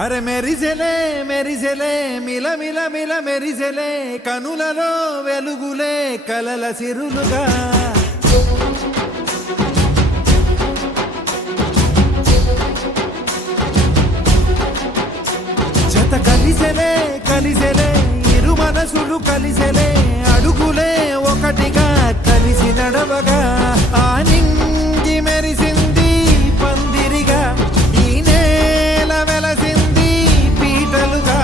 అరే మెరిసెలే మెరిసెలే మిల మిల మిల మెరిసెలే కనులలో వెలుగులే కలల సిరులుగా జత కలిసెలే కలిసెలే ఇరు మనసులు కలిసెలే అడుగులే ఒకటిగా కలిసి నడవగా ఆ నింగి మెరిసింది పందిరిగా ఈ నేల వెలసింది పీటలుగా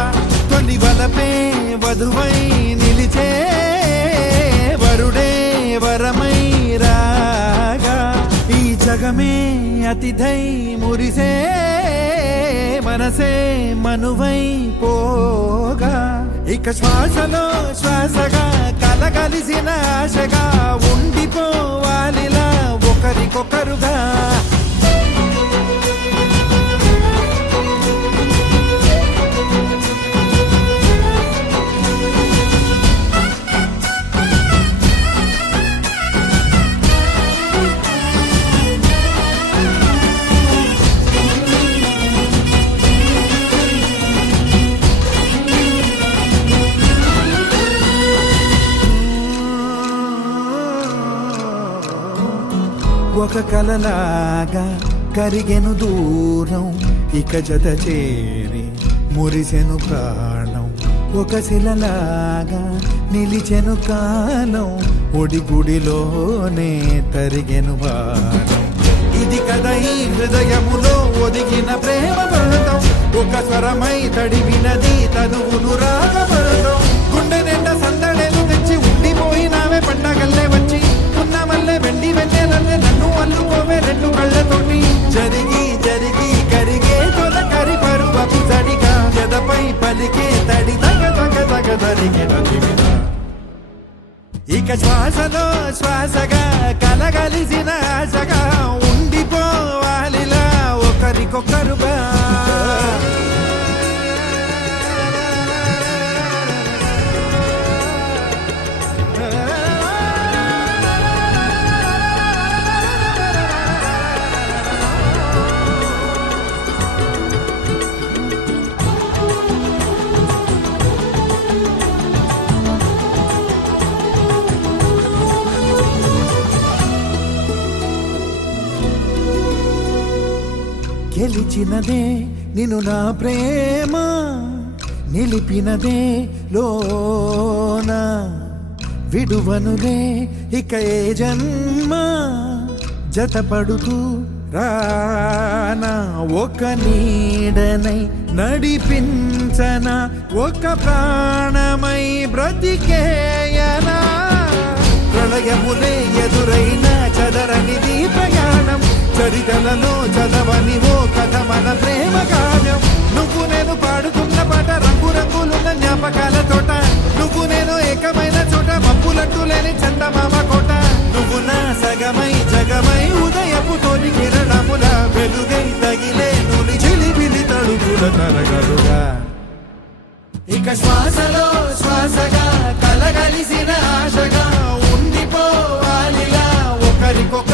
తొలి వలపే వధువై నిలిచే వరుడే వరమై రాగా ఈ జగమే అతిథై మురిసే మనసే మనువై పోగా ఇక శ్వాసలో శ్వాసగా కలగలిసిన ఆశగా ఉండిపోవాలిలా ఒకరికొకరుగా ఒక కలలాగా కరిగెను దూరం ఇక జత చేరి మురిసెను ప్రాణం ఒక శిలలాగా నిలిచెను కాలం ఒడిగుడిలోనే తరిగెను వారం ఇది కదా ఈ హృదయములో ఒదిగిన ప్రేమ బంధం ఒక స్వరమై తడివినది తనువును రాగబడతాం గుండె నిండా సందడేలు తెచ్చి ఉండిపోయినావే పండగల్లే వచ్చి ఉన్న మల్లె వెండి వెన్నెలల్లే నన్ను అల్లుకోవే రెండు కళ్ళతోటి జరిగి జరిగి కరిగే తొల కరి పరువపు జడిగా ఎదపై పలికే తడి తగ తగ తగ తరిగిన దివిన ఇక శ్వాసలో శ్వాసగా కలగలిసిన ఆశగా ఉండిపోవాలిలా ఒకరికొకరుగా గెలిచినదే నిన్ను నా ప్రేమ నిలిపినదే లోన విడువనులే ఇక ఏ జన్మ జతపడుతూ రానా ఒక నీడనై నడిపించన ఒక ప్రాణమై బ్రతికేయనా ప్రళయములే ఎదురైన చదరనిది ప్రయాణం చరితలలో చదవని ఓ కథ మన ప్రేమ కావ్యం నువ్వు నేను పాడుతున్న పాట రంగు రంగులున్న జ్ఞాపకాల తోట నువ్వు నేను ఏకమైన చోట మప్పులట్టు లేని చందమామ కోట నువ్వు నా సగమై జగమై ఉదయపు తోని కిరణముల వెలుగై తగిలే నులి చిలిబిలి తడుపుల తరగలుగా ఇక శ్వాసలో శ్వాసగా కలగలిసిన ఆశగా ఉండిపోవాలిలా ఒకరికొక